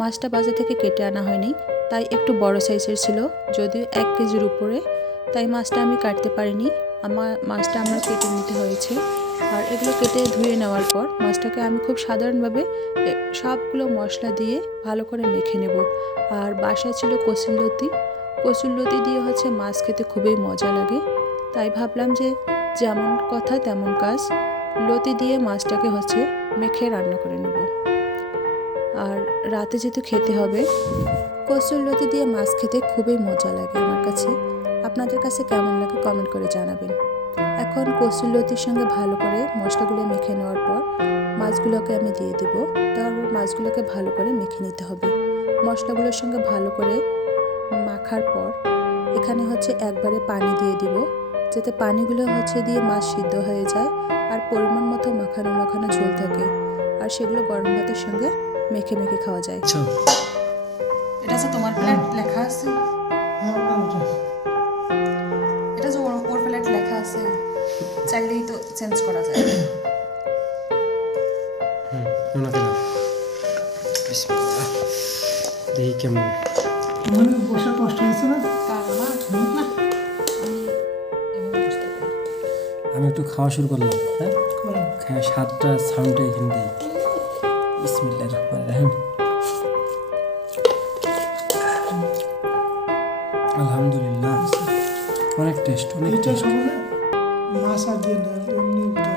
মাছটা বাজার থেকে কেটে আনা হয়নি, তাই একটু বড় সাইজের ছিল, যদিও এক কেজির উপরে, তাই মাছটা আমি কাটতে পারিনি। আমার মাছটা আমার কেটে নিতে হয়েছে। আর এগুলো কেটে ধুয়ে নেওয়ার পর মাছটাকে আমি খুব সাধারণভাবে সবগুলো মশলা দিয়ে ভালো করে মেখে নেব। আর বাসায় ছিল কসুল্লতি কসুল্লতি দিয়ে হচ্ছে মাছ খেতে খুবই মজা লাগে। তাই ভাবলাম যে যেমন কথা তেমন কাজ, লতি দিয়ে মাছটাকে হচ্ছে মেখে রান্না করে নেব। রাতে যেহেতু খেতে হবে, কচুর লতি দিয়ে মাছ খেতে খুবই মজা লাগে আমার কাছে। আপনাদের কাছে কেমন লাগে কমেন্ট করে জানাবেন। এখন কচুর লতির সঙ্গে ভালো করে মশলাগুলো মেখে নেওয়ার পর মাছগুলোকে আমি দিয়ে দেবো। তারপর মাছগুলোকে ভালো করে মেখে নিতে হবে। মশলাগুলোর সঙ্গে ভালো করে মাখার পর এখানে হচ্ছে একবারে পানি দিয়ে দিব। যাতে পানিগুলো হচ্ছে দিয়ে মাছ সিদ্ধ হয়ে যায় আর পরিমাণ মতো মাখানো মাখানো ঝোল থাকে। আর সেগুলো গরম ভাতের সঙ্গে মেখে মেখে খাওয়া যায়। আচ্ছা। এটা যে তোমার প্লেট লেখা আছে? এটা যে ওর প্লেট লেখা আছে চাইলেই তো চেঞ্জ করা যায়। দেখি কেমন। মানে বসে কষ্ট হয়েছে না? আমি একটু খাওয়া শুরু করলাম হ্যাঁ। খাওয়া স্বাদটা সাউন্ডটা এখানে দেই বিসমিল্লাহ রহমান রাহিম আলহামদুলিল্লাহ অনেক টেস্ট অনেক টেস্ট মাছ আর দিয়ে না